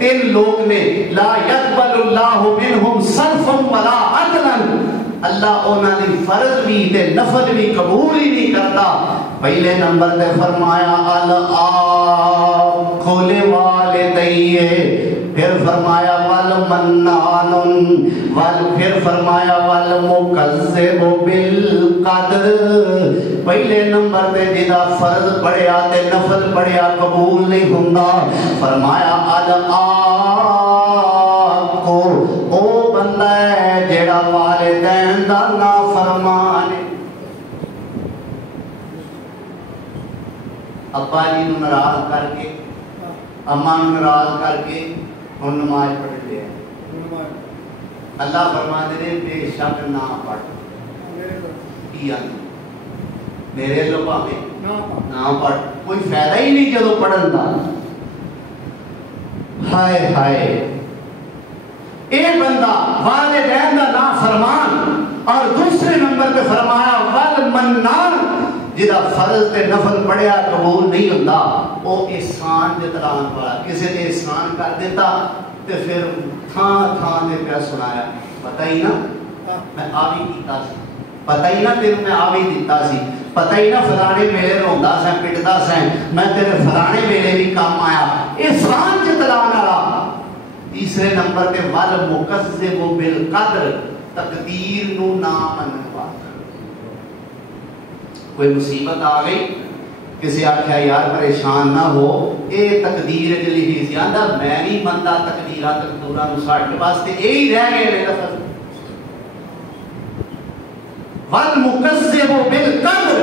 تین لوگ نے لا يقبل اللہ منہم صرفا ولا عدلا، اللہ انہاں دی فرض بھی تے نفل بھی قبول ہی نہیں کرتا۔ پہلے نمبر تے فرمایا العاق لوالدیہ، پھر فرمایا والمنان، پھر فرمایا والمکذب بالقدر۔ پہلے نمبر تے جدا فرض پڑھیا تے نفل پڑھیا قبول نہیں ہوندا، فرمایا العاق او بندہ ہے جیڑا والدین دا نافرمان ہے۔ ابا جی نو ناراض کر کے، اماں نو ناراض کر کے ہن نماز پڑھ لیا، اللہ فرماتے نے بے شک نہ پڑھ، کیا میرے لو پاوے نہ پڑھ، کوئی فائدہ ہی نہیں جدو پڑھن دا۔ ہائے ہائے، اے بندہ والدین دا نافرمان۔ اور دوسرے نمبر پہ فرمایا والمنان، جدا فرض تے نفل پڑھیا قبول نہیں ہوتا، وہ احسان جتلان والا، کسی نے احسان کر دیتا تے پھر تھان تھان دے پیا سنایا، پتہ ہی نا میں آوی کیتا سی، پتہ ہی نا تیرے میں آوی دیتا سی، پتہ ہی نا فلانے ویلے روندا سیں پٹدا سیں، میں تیرے فلانے ویلے بھی کام آیا، احسان جتلان والا۔ تیسرے نمبر تے والمکذب بالقدر، تقدیر نو نہ منن والا۔ کوئی مصیبت آ گئی، کسی آکھیا یار پریشان نہ ہو، اے تقدیر وچ لکھی سی، آندا میں نہیں مندا تقدیراں تقدوراں نو، ساڈے واسطے یہی رہ گئے نے لفظ۔ والمکذب بالقدر،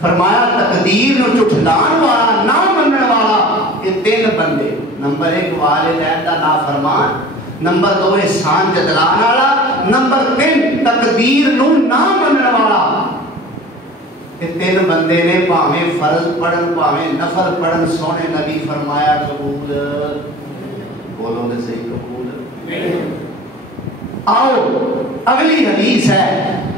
فرمایا تقدیر نو جھٹلان والا، نہ منن والا، یہ تین بندے۔ نمبر ایک والدین دا نافرمان، نمبر 2 احسان جتلان والا، نمبر 3 تقدیر نو نہ منن والا۔ یہ 3 بندے نے بھاویں فرض پڑھن بھاویں نفل پڑھن، سونے نبی فرمایا قبول، بولو دے صحیح قبول۔ آؤ اگلی حدیث ہے،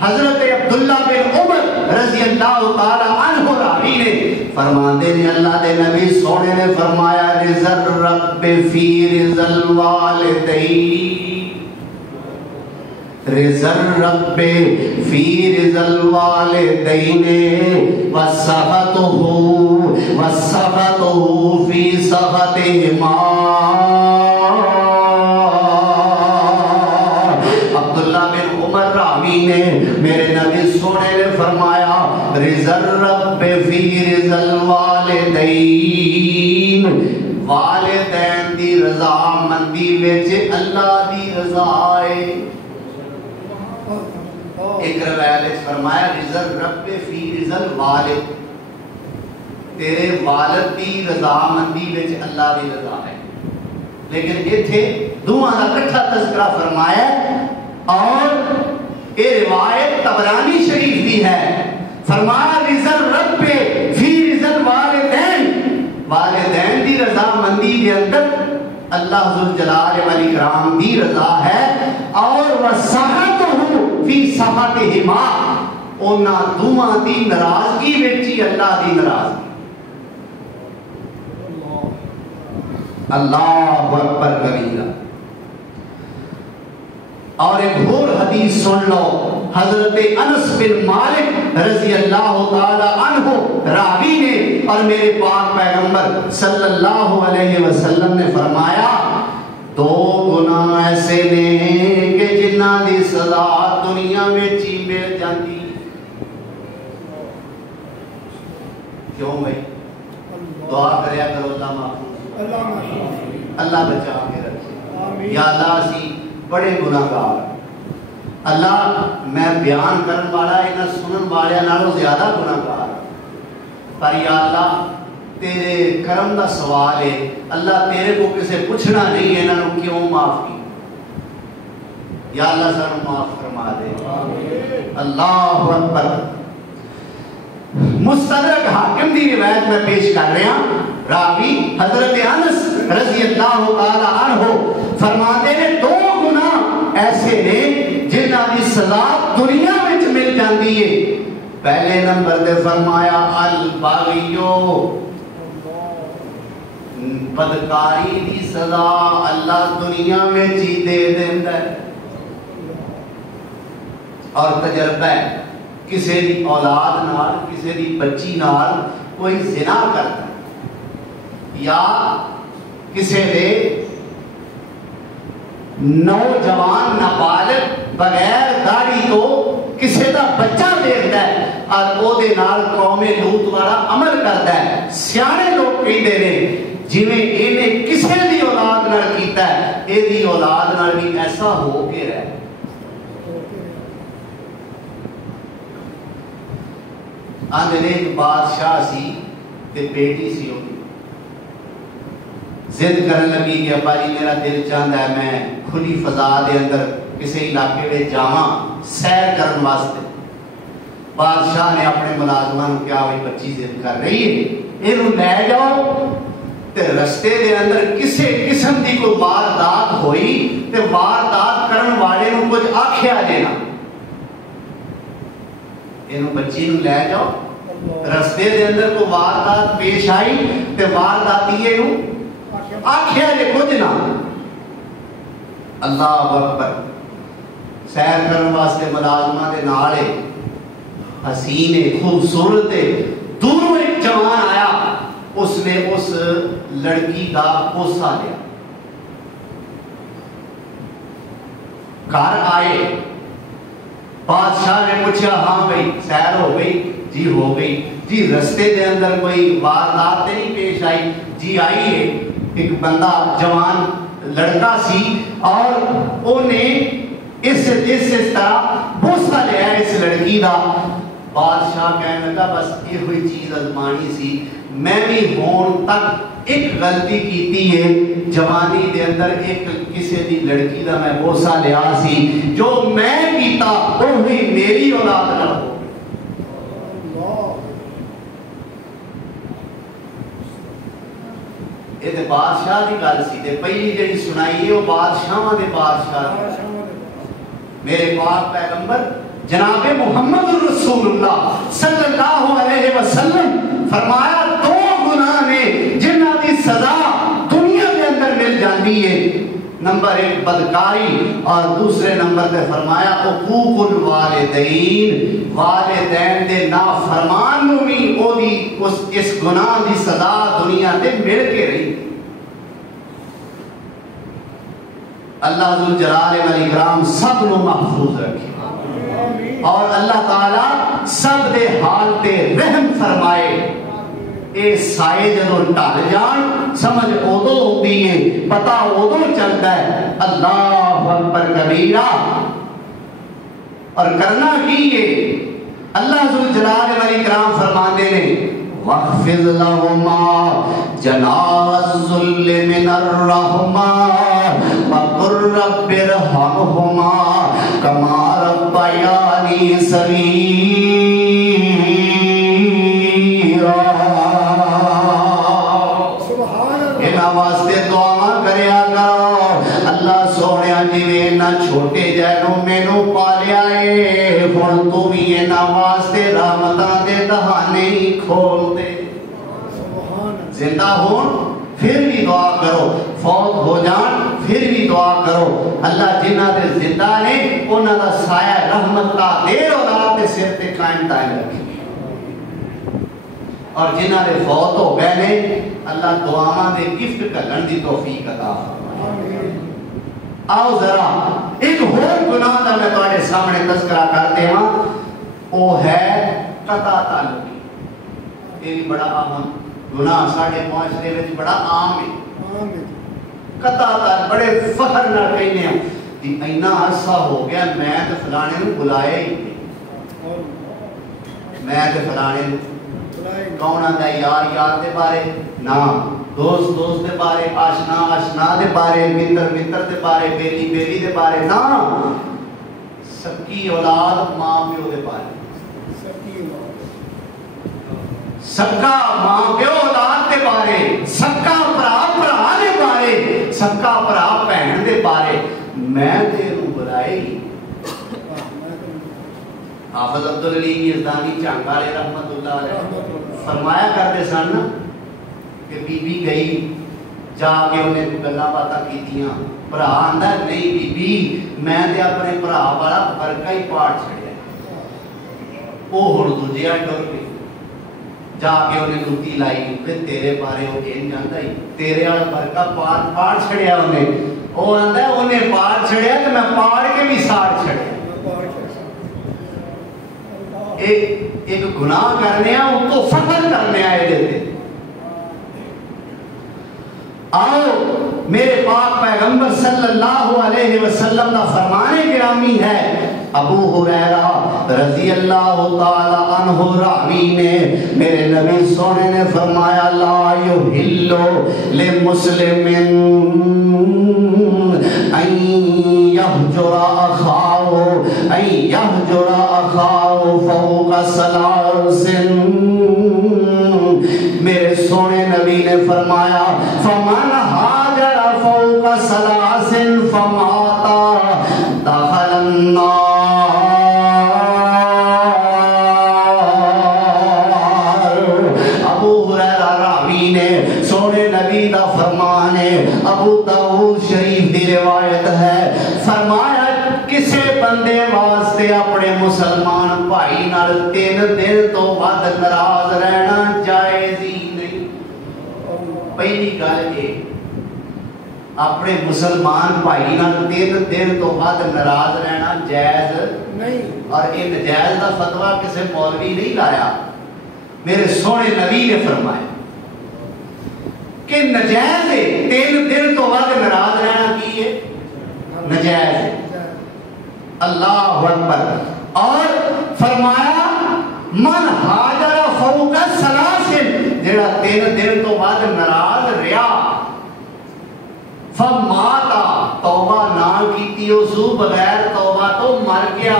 حضرت عبداللہ بن عمر رضی اللہ تعالی عنہ راوی نے فرماتے ہیں اللہ دے نبی سونے نے فرمایا رضا الرب فی رضا الوالدین، رضا الرب فی رضا الوالدین وسخطہ فی سخطہما۔ نے میرے نبی سونے نے فرمایا رضا الرب فی رضا الوالدین، والدین دی رضا مندی وچ اللہ دی رضا ہے۔ ایک روایت فرمایا رضا الرب فی رضا الوالد، تیرے والد دی رضا مندی وچ اللہ دی رضا ہے، لیکن ایتھے دونوں دا اکٹھا تذکرہ فرمایا اور یہ روایت طبرانی شریف دی ہے۔ فرمایا رضا الرب فی رضا الوالدین، والدین دی رضا مندی کے اندر اللہ ذوالجلال والاکرام دی رضا ہے، اور وسخطہ فی سخطہما، انہاں دوواں دی ناراضگی وچ ہی اللہ دی ناراضگی۔ اللہ اکبر کبیرہ۔ اور ایک اور حدیث سن لو، حضرت انس بن مالک رضی اللہ تعالی عنہ راوی نے اور میرے پاک پیغمبر صلی اللہ علیہ وسلم نے فرمایا 2 گناہ ایسے نے کہ جنہاں دی سزا دنیا میں ہی مل جاتی۔ کیوں بھائی؟ دعا کریا کرو اللہ محفوظ، اللہ بچا کے رکھے۔ یا اللہ اسی بڑے گناہگار، اللہ میں بیان کرن والا انہاں سنن والے نالوں زیادہ گناہگار، پر یا اللہ تیرے کرم دا سوال ہے، اللہ تیرے کو کسے پوچھنا نہیں ہے انہاں کیوں معاف کی، یا اللہ سانوں معاف فرما دے۔ اللہ اکبر۔ مستدرک حاکم دی روایت میں پیش کر رہا ہوں، راوی حضرت انس رضی اللہ تعالی عنہ فرماتے ہیں 2 گناہ ایسے نے جنہاں دی سزا دنیا وچ مل جاندی ہے۔ پہلے نمبر تے فرمایا الباغیو، بدکاری دی سزا اللہ دنیا میں ہی دے دیندا ہے۔ اور تجربہ ہے کسی دی اولاد نال کسی دی بچی نال کوئی زنا کرتا ہے یا کسی دے نوجوان نابالغ بغیر داڑھی تو کسی دا بچہ دیکھتا ہے اور وہ دے نال قوم لوط والا عمل کرتا ہے، سیانے لوگ کہتے ہیں جویں انہیں کسی دی اولاد نال کیتا ہے اے دی اولاد نال بھی ایسا ہو کے رہے۔ آندھے نے ایک بادشاہ سی تے بیٹی سی ہوگی، ضد کرن لگی کہ ابا جی میرا دل چاہتا ہے میں کھلی فضا دے اندر کسی علاقے میں جاواں سیر کرن واسطے۔ بادشاہ نے اپنے ملازمان کو کیا ہوئی بچی ضد کر رہی ہے انہوں لے جاؤ تے رستے دے اندر کسی قسم دی کوئی واردات ہوئی تے واردات کرن والے نوں کچھ آکھیا دینا، انہوں بچی نوں لے جاؤ، رستے دے اندر کوئی واردات پیش آئی تے وارداتیے نوں آکھیا دے کچھ نہ۔ اللہ اکبر۔ سیر کرن واسطے ملازمہ دے نالے حسین خوبصورت دوروں ایک جوان آیا، اس نے اس لڑکی کا بوسہ لیا، گھر آئے، بادشاہ نے پوچھا ہاں بھائی سیر ہو گئی؟ جی ہو گئی۔ جی رستے دے اندر کوئی واردات نہیں پیش آئی؟ جی آئی ہے، ایک بندہ جوان لڑکا سی اور انہیں اس طرح بوسہ لیا اس لڑکی دا۔ بادشاہ کہنے لگا بس یہ ہوئی چیز ازمانی سی، میں بھی ہون تک ایک غلطی کیتی ہے جوانی دے اندر ایک کسی دی لڑکی دا میں بوسا لیا سی جو میں کیتا وہی میری اولاد نہ ہو یہ تے بادشاہ دی گل سی تے پہلی جڑی سنائی ہے وہ بادشاہاں دے بادشاہ میرے پاک پیغمبر جناب محمد رسول اللہ صلی اللہ علیہ وسلم فرمایا دو گناہ نے جنہاں دی سزا دنیا کے اندر مل جاتی ہے نمبر ایک بدکاری اور دوسرے نمبر پہ فرمایا حقوق الوالدین والدین دے نافرمان نو بھی او دی اس گناہ دی سزا دنیا تے مل کے رہی اللہ ذوالجلال والاکرام سب نو محفوظ رکھے اور اللہ تعالی سب دے حال تے رحم فرمائے اے سائے جدو ٹال جان سمجھ ادو ہوتی ہے پتہ ادو چلتا ہے اللہ اکبر کبیرہ اور کرنا کی ہے اللہ ذوالجلال والاکرام فرماتے ہیں وَاخْفِضْ لَهُمَا جَنَاحَ الذُّلِّ مِنَ الرَّحْمَةِ وَقُلْ رَبِّ ارْحَمْهُمَا كَمَا رَبَّيَانِي صَغِيرًا انہاں واسطے دعا کریا کرو اللہ سونیا جویں نہ چھوٹے جینوں مینوں پالیا اے ہن تو بھی انہاں واسطے رحمتاں دے دہانے ہی کھول دے زندہ ہون پھر بھی دعا کرو فوت ہو جان پھر بھی دعا کرو اللہ جنہاں دے زندہ نے انہاں دا سایہ رحمت کا دیر اولاد دے سر تے قائم دائم رکھے اور جنہاں دے فوت ہو گئے نے اللہ دعاواں دے گفٹ کرن دی توفیق عطا فرمائے آؤ ذرا ایک اور گناہ دا میں تمہارے سامنے تذکرہ کرتے ہیں وہ ہے قطع تعلقی یہ بڑا اہم گناہ ساڑھے معاشرے میں بڑا عام ہے قطع تعلق بڑے فخر نہ کہنے ہیں کہ اینا عرصہ ہو گیا میں تو فلانے نے بلائے ہی میں تو فلانے نے کون آتا ہے یار یار دے بارے نا دوست دوست دے بارے آشنا آشنا دے بارے متر متر دے بارے بیلی بیلی دے بارے نا سب کی اولاد ماں پیو دے بارے سب کا ماں پیو اولاد دے بارے سب کا پرا پرا دے بارے سب کا پرا بہن دے بارے میں تیروں بلائے ہی حافظ عبدالعلیم یزدانی چانگارے رحمت اللہ علیہ فرمایا کرتے سن کہ بی بی گئی جا کے انہیں گلا باتاں کیتیاں بھرا آندا نہیں بی بی میں تے اپنے بھرا والا برکا ہی پاڑ چھڑیا وہ ہن دوجیا ڈر گئی جا کے انہیں لوٹی لائی کہ تیرے بارے وہ کہن جاندا ہی تیرے والا برکا پاڑ چھڑیا انہیں وہ آندا انہیں پاڑ چھڑیا تے میں پاڑ کے بھی ساڑ چھڑیا ایک گناہ کرنے ہیں ان کو فخر کرنے آئے دیتے آؤ میرے پاک پیغمبر صلی اللہ علیہ وسلم کا فرمان گرامی ہے ابو ہریرہ رضی اللہ تعالی عنہ راوی نے میرے نبی سونے نے فرمایا لا یحل لمسلم ان یہجر اخاہ فوق ثلاث میرے سونے نبی نے فرمایا فمن ہاجر فوق ثلاث فماتا دخل النار ابو ہریرہ راوی نے سونے نبی دا فرمان ہے ابو داؤد شریف دی روایت ہے فرمایا کسے بندے واسطے اپنے مسلمان بھائی نال 3 دن تو ود ناراض رہنا جائز ہی نہیں پہلی گل یہ اپنے مسلمان بھائی نال 3 دن تو ود ناراض رہنا جائز نہیں اور یہ نجائز دا فتویٰ کسی مولوی نہیں لایا میرے سونے نبی نے فرمایا کہ نجائز ہے 3 دن تو ود ناراض رہنا کی ہے نجائز ہے اللہ اکبر اور فرمایا من ہاجر فوق ثلاث جڑا 3 دن تو بعد ناراض رہا فماتا توبہ نہ کیتی اسو بغیر توبہ تو مر گیا.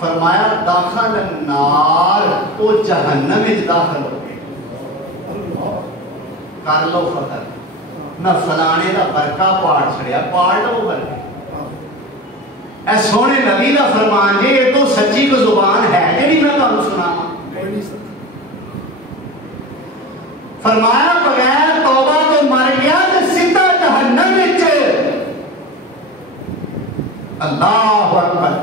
فرمایا داخل النار وہ جہنم وچ داخل ہو گیا. کر لو فخر نہ فلانے دا برکہ پاڑ چھڑیا پاڑ لو برکہ. اے سونے نبی دا فرمان جی یہ تو سچی کو زبان ہے جڑی میں تانوں سناواں. فرمایا بغیر توبہ تو مر گیا تے سیدھا جہنم وچ. اللہ اکبر.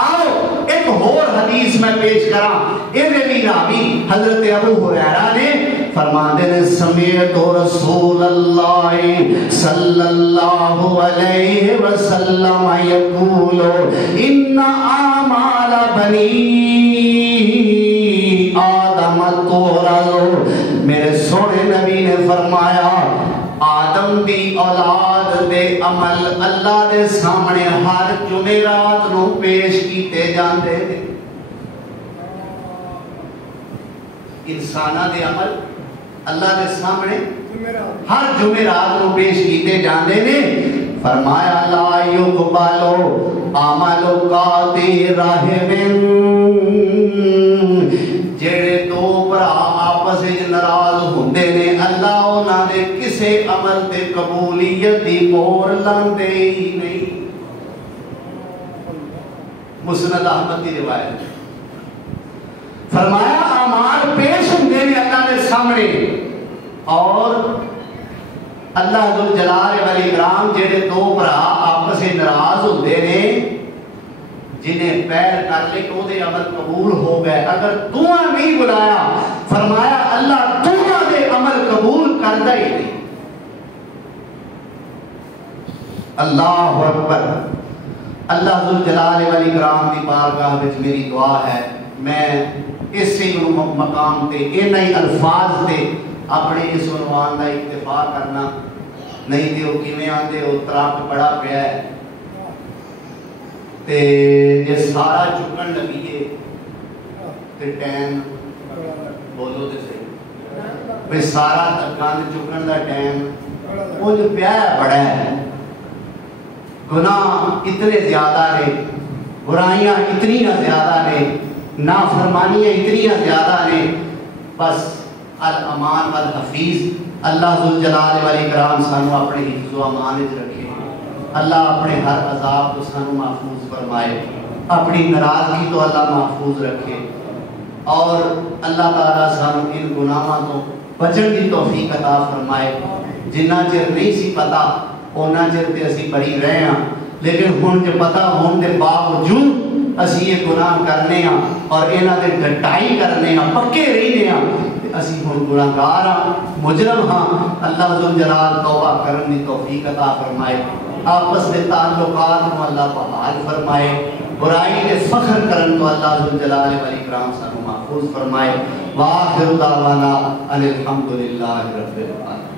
آؤ ایک اور حدیث میں پیش کراں. یہ بھی راوی حضرت ابو ہریرہ نے فرماتے ہیں سمعت رسول اللہ صلی اللہ علیہ وسلم یقول ان اعمال بنی آدم تورث. میرے سونے نبی نے فرمایا آدم دی اولاد دے عمل اللہ دے سامنے ہر جمعرات نو پیش کیتے جاندے نے. انسانہ دے عمل اللہ دے سامنے ہر جمعرات نو پیش کیتے جاندے نے. فرمایا لا یقبل عمل قاطع رحم. جڑے دو بھرا آپس وچ ناراض ہوندے نے اللہ انہاں دے کسے عمل تے قبولیت دی مہر لاندے ہی نہیں. مسند احمد کی روایت. فرمایا اعمال پیش ہوندے نے اللہ دے سامنے اور اللہ ذوالجلال والاکرام جڑے دو بھرا آپس وچ ناراض ہوندے نے جنہیں پیر کر لے تو دے عمل قبول ہو گئے. اگر دعا نہیں بلایا فرمایا اللہ دعا دے عمل قبول کرتا ہی نہیں. اللہ اکبر. اللہ ذوالجلال والاکرام کی بارگاہ وچ میری دعا ہے میں اسی مقام تے انہی ہی الفاظ تے اپنے اس عنوان کا اکتفا کرنا. نہیں تے وہ کیویں آندے وہ ترک بڑا پیا ہے تے یہ سارا چکن لگیے تے ٹائم بولو تے صحیح بے سارا گند چکن دا ٹائم وہ جو پیا ہے بڑا ہے. گناہ اتنے زیادہ نے برائیاں اتنی زیادہ نے نافرمانیاں اتنی زیادہ نے. بس الامان والحفیظ اللہ ذوالجلال والاکرام سانو اپنے حفظ و امان وچ رکھے. اللہ اپنے ہر عذاب تو سانو محفوظ فرمائے. اپنی ناراضگی تو اللہ محفوظ رکھے اور اللہ تعالیٰ سانو ان گناہاں تو بچن کی توفیق عطا فرمائے. جنہ چر نہیں سی پتا اونا چر تے اسی بڑی رہے ہیں لیکن ہن جو پتا ہون دے باوجود اسی یہ گناہ کرنے ہیں اور انہاں دے ڈٹائی کرنے ہیں پکے رہنے ہیں اسی ہن گناہگار ہاں مجرم ہاں. اللہ ذوالجلال توبہ کرن دی توفیق عطا فرمائے. آپس میں تعلقات کو اللہ بحال فرمائے. برائی کے فخر کرن تو اللہ ذوالجلال والاکرام سانو محفوظ فرمائے. وآخر دعوانا ان الحمدللہ رب العالمین.